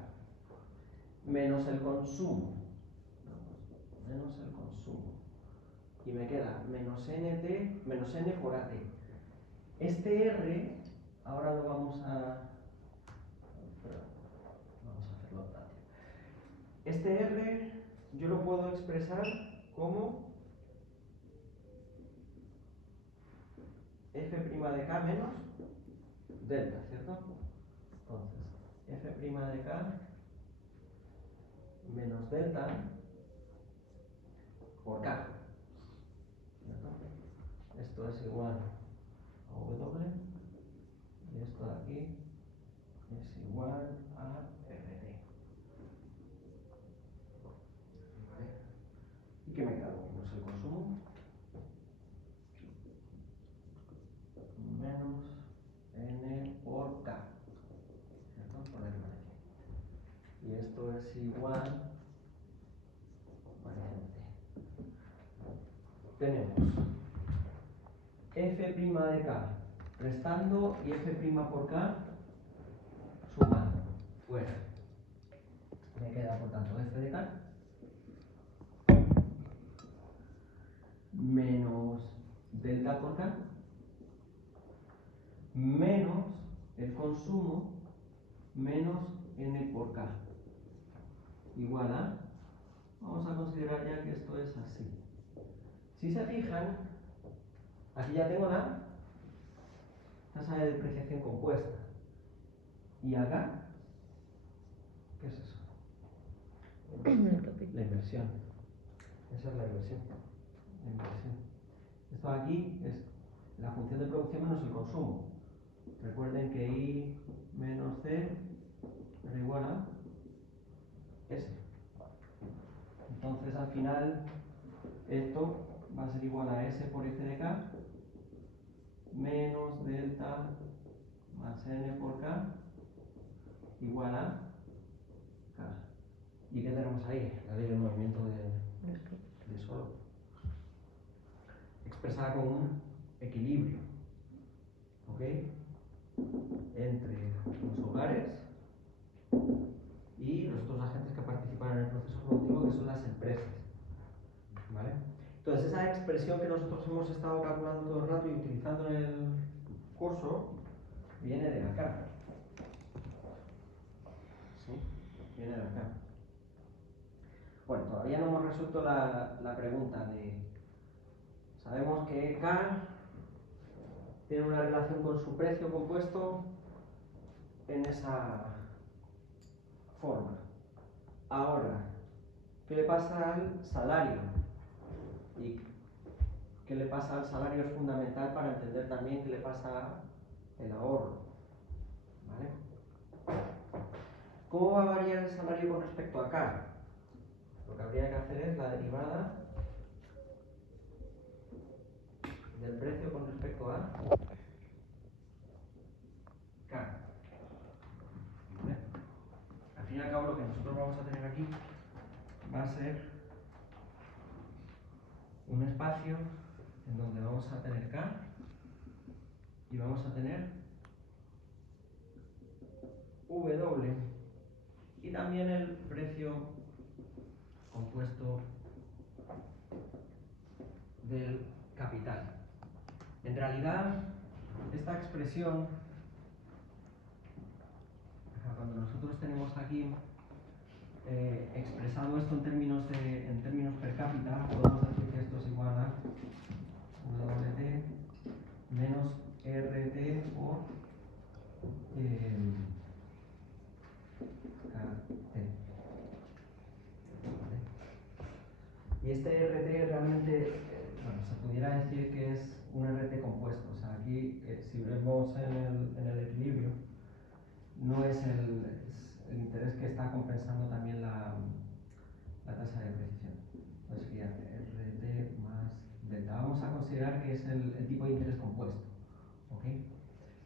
menos el consumo. Menos el consumo. Y me queda menos NT, menos N por AT. Este R, ahora lo vamos a hacerlo rápido. Este R yo lo puedo expresar como f' de k menos delta, ¿cierto? Entonces, f' de k menos delta por k. ¿Cierto? Esto es igual a W y esto de aquí es igual a RT. ¿Vale? ¿Y qué me queda? Menos el consumo menos N por K. ¿Cierto? Por aquí. Y esto es igual a NT. Tenemos f' de k restando y f' por k sumando. Fuera. Me queda por tanto f de k menos delta por k menos el consumo menos n por k igual a, vamos a considerar ya que esto es así. Si se fijan, aquí ya tengo la tasa de depreciación compuesta. ¿Y acá? ¿Qué es eso? La inversión. Esa es la inversión. La inversión. Esto aquí es la función de producción menos el consumo. Recuerden que I menos C era igual a S. Entonces al final esto va a ser igual a S por F de K menos delta más N por K igual a K. ¿Y qué tenemos ahí? La ley del movimiento de suelo. Expresada como un equilibrio, ¿ok? Entre los hogares y derivadas en precios. ¿Vale? Entonces, esa expresión que nosotros hemos estado calculando todo el rato y utilizando en el curso viene de acá. ¿Sí? Viene de acá. Bueno, todavía no hemos resuelto la pregunta de... Sabemos que K tiene una relación con su precio compuesto en esa forma. Ahora, ¿qué le pasa al salario? Y qué le pasa al salario es fundamental para entender también qué le pasa al ahorro. ¿Vale? ¿Cómo va a variar el salario con respecto a K? Lo que habría que hacer es la derivada del precio con respecto a K. ¿Vale? Al fin y al cabo, lo que nosotros vamos a tener aquí va a ser un espacio en donde vamos a tener K y vamos a tener W y también el precio compuesto del capital. En realidad, esta expresión, cuando nosotros tenemos aquí expresado esto en términos per cápita, podemos decir que esto es igual a WT menos RT por KT. Y este RT realmente, bueno, se pudiera decir que es un RT compuesto. O sea, aquí, si vemos en el equilibrio, no es el interés que está compensando también la tasa de precisión. Entonces sería RT más delta. Vamos a considerar que es el tipo de interés compuesto, ¿ok?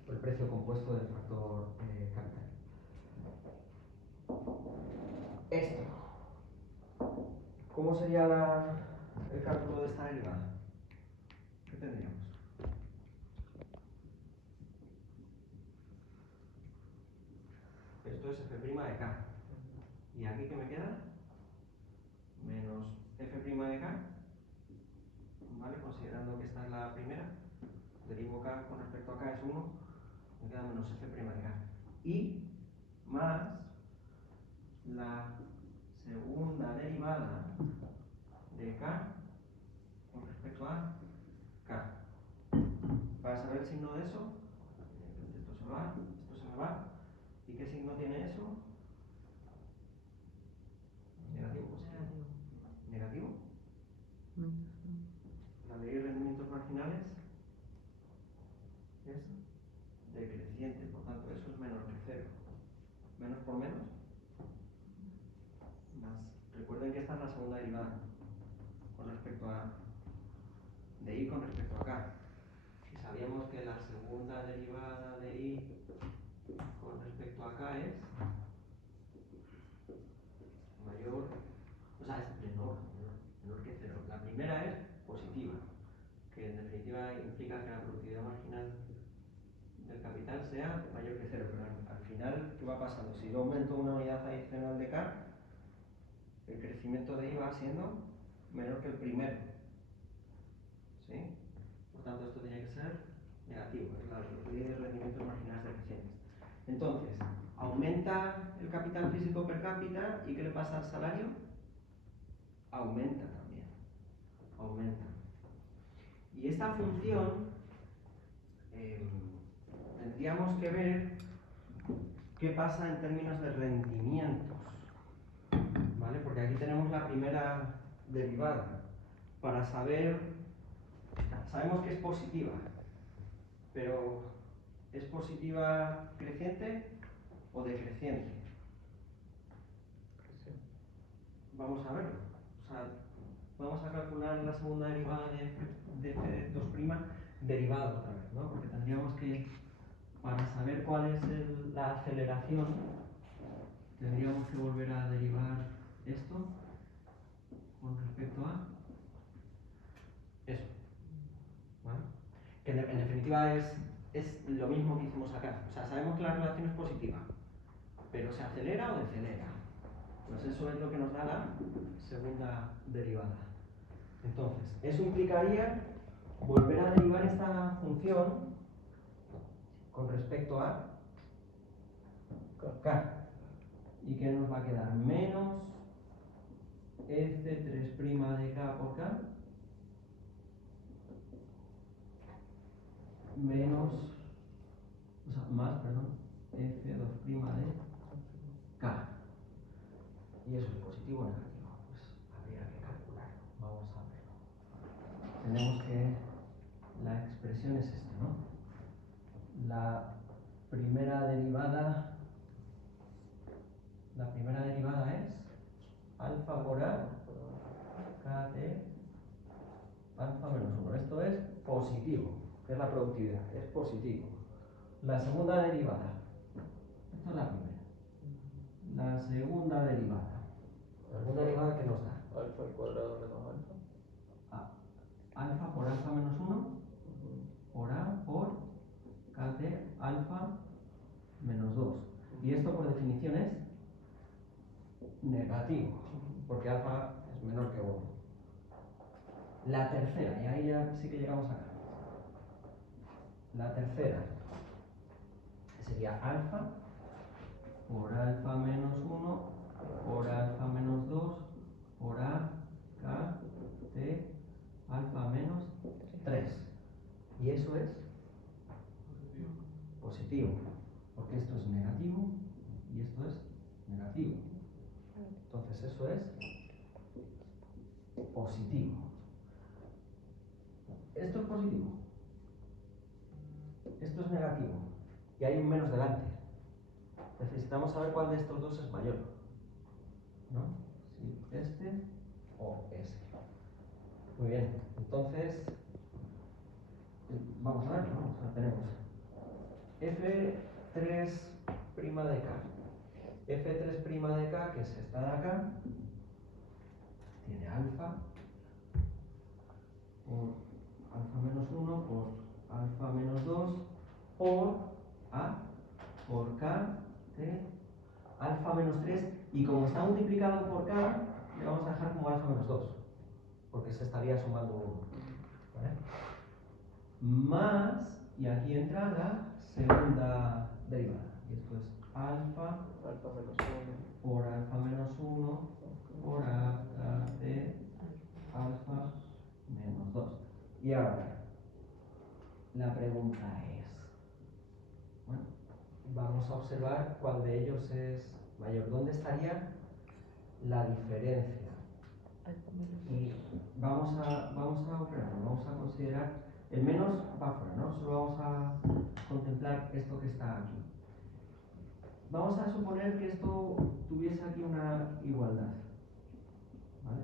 O el precio compuesto del factor capital. Esto. ¿Cómo sería el cálculo de esta derivada? ¿Qué tendríamos? Esto es f' de k. ¿Y aquí qué me queda? Menos f' de k, ¿vale? Considerando que esta es la primera, derivo k con respecto a k es 1, me queda menos f' de k. Y más la segunda derivada de k con respecto a k. Para saber el signo de eso, esto se va, esto se me va. ¿Y qué signo tiene eso? Negativo, positivo. Negativo. La ley de rendimientos marginales es decreciente, por tanto eso es menor que 0. Menos por menos, más. Recuerden que esta es la segunda derivada con respecto a de y con respecto a k. Y sabíamos que la segunda derivada de y con respecto a k es mayor, o sea, es menor que 0. La primera es positiva, que en definitiva implica que la productividad marginal del capital sea mayor que 0, pero al final, ¿qué va pasando? Si yo aumento una unidad adicional de K, el crecimiento de I va siendo menor que el primero. ¿Sí? Por tanto, esto tiene que ser negativo, es la ley de rendimientos marginales decrecientes. Entonces, aumenta el capital físico per cápita, ¿y qué le pasa al salario? Aumenta también. Aumenta. Y esta función tendríamos que ver qué pasa en términos de rendimientos, ¿vale? Porque aquí tenemos la primera derivada. Para saber, sabemos que es positiva, pero ¿es positiva creciente o decreciente? Vamos a verlo. O sea, vamos a calcular la segunda derivada de F2' derivada otra vez, ¿no? Porque tendríamos que, para saber cuál es la aceleración, tendríamos que volver a derivar esto con respecto a eso, ¿vale? Que en definitiva es lo mismo que hicimos acá. O sea, sabemos que la relación es positiva, pero ¿se acelera o decelera? Pues eso es lo que nos da la segunda derivada. Entonces, eso implicaría volver a derivar esta función con respecto a k. ¿Y qué nos va a quedar? Menos f3' de k por k menos, o sea, más, perdón, f2' de k. ¿Y eso es positivo o negativo? Pues habría que calcularlo. Vamos a verlo. Tenemos que, la expresión es esta, ¿no? La primera derivada es alfa por a kt alfa menos 1. Esto es positivo, que es la productividad, es positivo. La segunda derivada, esta es la primera. La segunda derivada que nos da Alfa al cuadrado menos alfa. Alfa por alfa menos 1 por a por kt alfa menos 2. Y esto por definición es negativo, porque alfa es menor que 1. La tercera, y ahí ya sí que llegamos acá. La tercera sería alfa por alfa menos 1 por alfa menos 2 por a k t alfa menos 3. Y eso es positivo, porque esto es negativo y esto es negativo. Entonces eso es positivo. Esto es positivo. Esto es negativo. Y hay un menos delante. Necesitamos saber cuál de estos dos es mayor, ¿no? Si este o ese. Muy bien. Entonces, vamos a verlo, ¿no? O sea, tenemos f3' de k. f3' de k, que es esta de acá, tiene alfa por alfa menos 1 por alfa menos 2 por a por k de alfa menos 3, y como está multiplicado por k, le vamos a dejar como alfa menos 2, porque se estaría sumando 1. ¿Vale? Más, y aquí entra la segunda derivada, y esto es alfa Menos 1. por alfa menos 1 por a de alfa menos 2. Y ahora, la pregunta es, bueno, vamos a observar cuál de ellos es mayor. ¿Dónde estaría la diferencia? Y vamos a operarlo, vamos a considerar, el menos va afuera, ¿no? Solo vamos a contemplar esto que está aquí. Vamos a suponer que esto tuviese aquí una igualdad, ¿vale?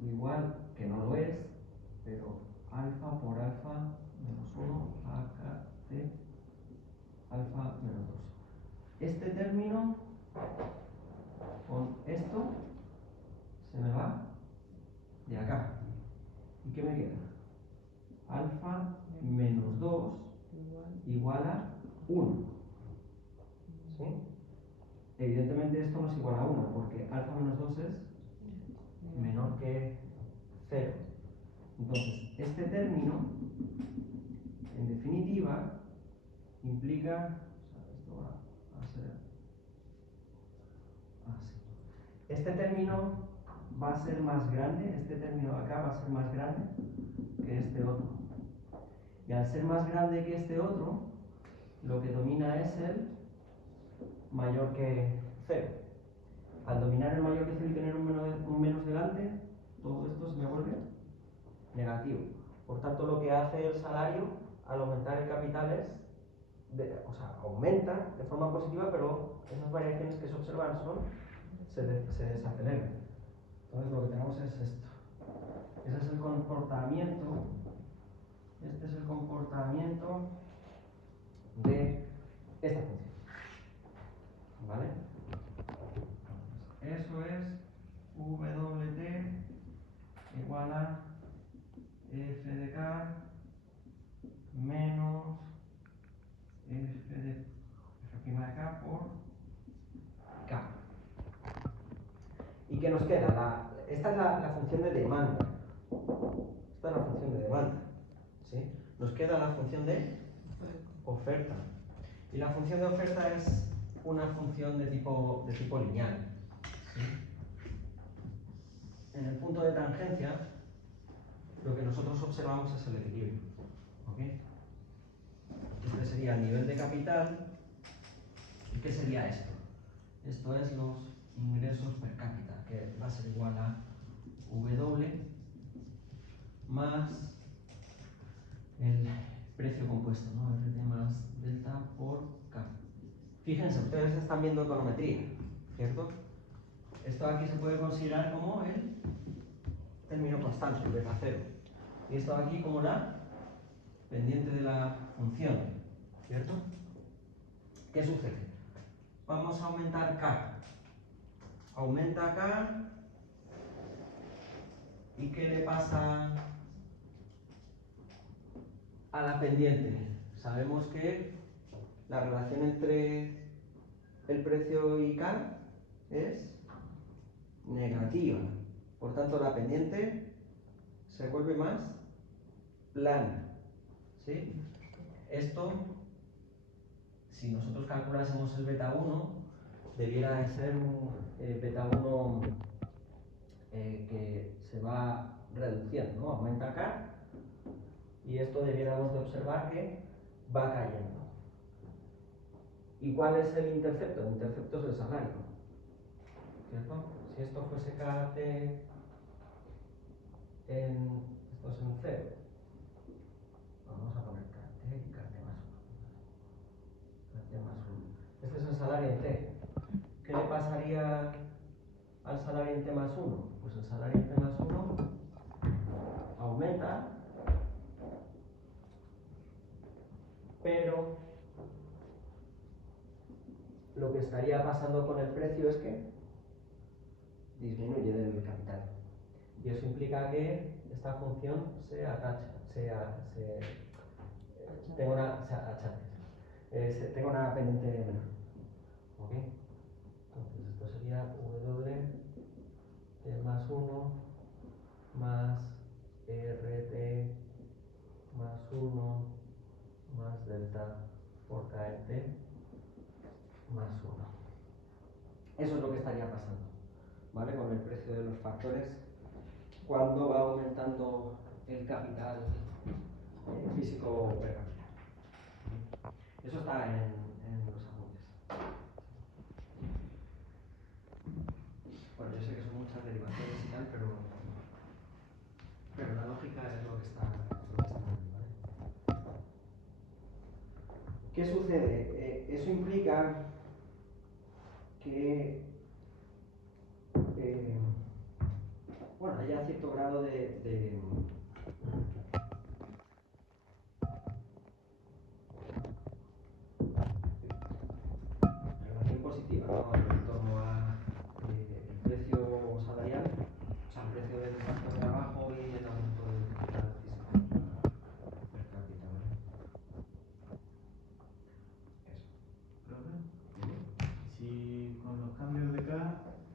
Igual que no lo es, pero alfa por alfa menos 1 a k t alfa menos 2. Este término con esto se me va de acá. ¿Y qué me queda? Alfa menos 2 igual a 1. ¿Sí? Evidentemente esto no es igual a 1, porque alfa menos 2 es menor que 0. Entonces, este término, en definitiva, implica, o sea, esto va a ser así. Este término va a ser más grande, este término de acá va a ser más grande que este otro. Y al ser más grande que este otro, lo que domina es el mayor que 0. Al dominar el mayor que 0 y tener un menos delante, todo esto se me vuelve negativo. Por tanto, lo que hace el salario al aumentar el capital es, aumenta de forma positiva, pero esas variaciones que se observan se desaceleran. Entonces, lo que tenemos es esto. Ese es el comportamiento. Este es el comportamiento de esta función. ¿Vale? Eso es Wt igual a f de k menos f la función de demanda. Esta es la función de demanda. ¿Sí? Nos queda la función de oferta. Y la función de oferta es una función de tipo lineal. ¿Sí? En el punto de tangencia, lo que nosotros observamos es el equilibrio. ¿Ok? Este sería el nivel de capital. ¿Y qué sería esto? Esto es los ingresos per cápita, que va a ser igual a W más el precio compuesto, ¿no? RT más delta por K. Fíjense, ustedes están viendo econometría, ¿cierto? Esto aquí se puede considerar como el término constante, el beta cero. Y esto aquí como la pendiente de la función, ¿cierto? ¿Qué sucede? Vamos a aumentar K. Aumenta K. ¿Y qué le pasa a la pendiente? Sabemos que la relación entre el precio y K es negativa. Por tanto, la pendiente se vuelve más plana. ¿Sí? Esto, si nosotros calculásemos el beta 1, debiera de ser un beta 1 que se va reduciendo, ¿no? Aumenta K y esto debiéramos de observar que va cayendo. ¿Y cuál es el intercepto? El intercepto es el salario, ¿cierto? Si esto fuese KT esto es en 0, vamos a poner KT y KT más 1. KT más 1. Este es el salario en T. ¿Qué le pasaría al salario en T más 1? Pues el salario en T más 1 aumenta, pero lo que estaría pasando con el precio es que disminuye del capital. Y eso implica que esta función se atacha, tenga una pendiente menor. ¿Ok? Entonces esto sería W T más 1 más RT más 1 más delta por KT más 1. Eso es lo que estaría pasando, ¿vale? Con el precio de los factores cuando va aumentando el capital físico per cápita. Eso está en los apuntes. Bueno, yo sé que son muchas derivaciones y tal, pero la lógica es lo que está aquí, ¿vale? ¿Qué sucede? Eso implica que bueno, haya cierto grado de relación positiva, ¿no? En torno a el precio salarial, o sea, el precio del factor de trabajo y el aumento del capital físico per cápita, ¿vale? Eso. Profe, si con los cambios de K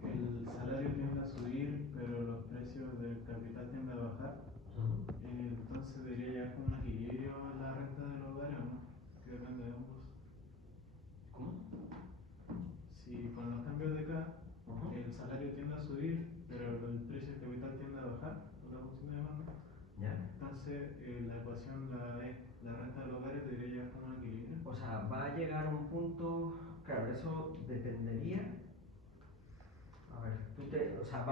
el salario tiende a subir, pero los precios del capital tienden a bajar, entonces debería llegar como un equilibrio en la renta del hogar, ¿o no? Que depende de ambos. ¿Cómo? Si con los cambios de K el salario tiende a subir, pero el precio del capital tiende a bajar por la función de demanda, ¿Ya? entonces la ecuación, la renta del hogar debería llegar como un equilibrio. O sea, va a llegar a un punto, claro, eso dependería. A ver, o sea,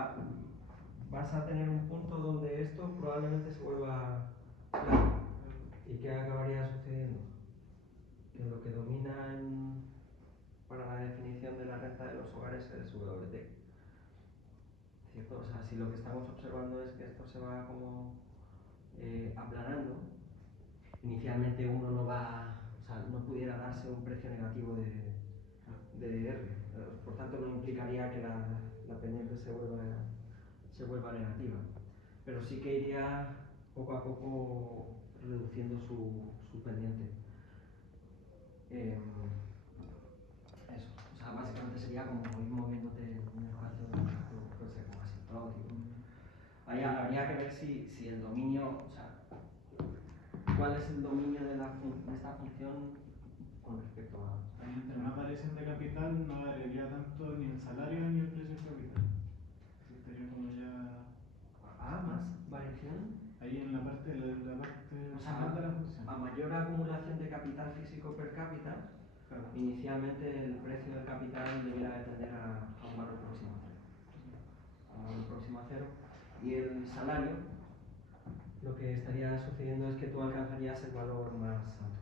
vas a tener un punto donde esto probablemente se vuelva plano. ¿Y qué acabaría sucediendo? Que lo que domina para la definición de la renta de los hogares es WT. ¿Cierto? O sea, si lo que estamos observando es que esto se va como aplanando, inicialmente uno no va, o sea, no pudiera darse un precio negativo de R. Por tanto, no implicaría que la pendiente se vuelva negativa. Pero sí que iría poco a poco reduciendo su pendiente. Eso. O sea, básicamente sería como ir moviéndote en el espacio, puede ser como asintótico. ¿Cuál es el dominio de esta función con respecto a...? Ahí entre más variación de capital no variaría tanto ni el salario ni el precio del capital. Estaría como ya Más variación. ahí en la parte O sea, final de la función. a mayor acumulación de capital físico per cápita, Claro. inicialmente el precio del capital debería tender a un valor próximo a cero. A un valor próximo a cero. Y el salario, lo que estaría sucediendo es que tú alcanzarías el valor más alto.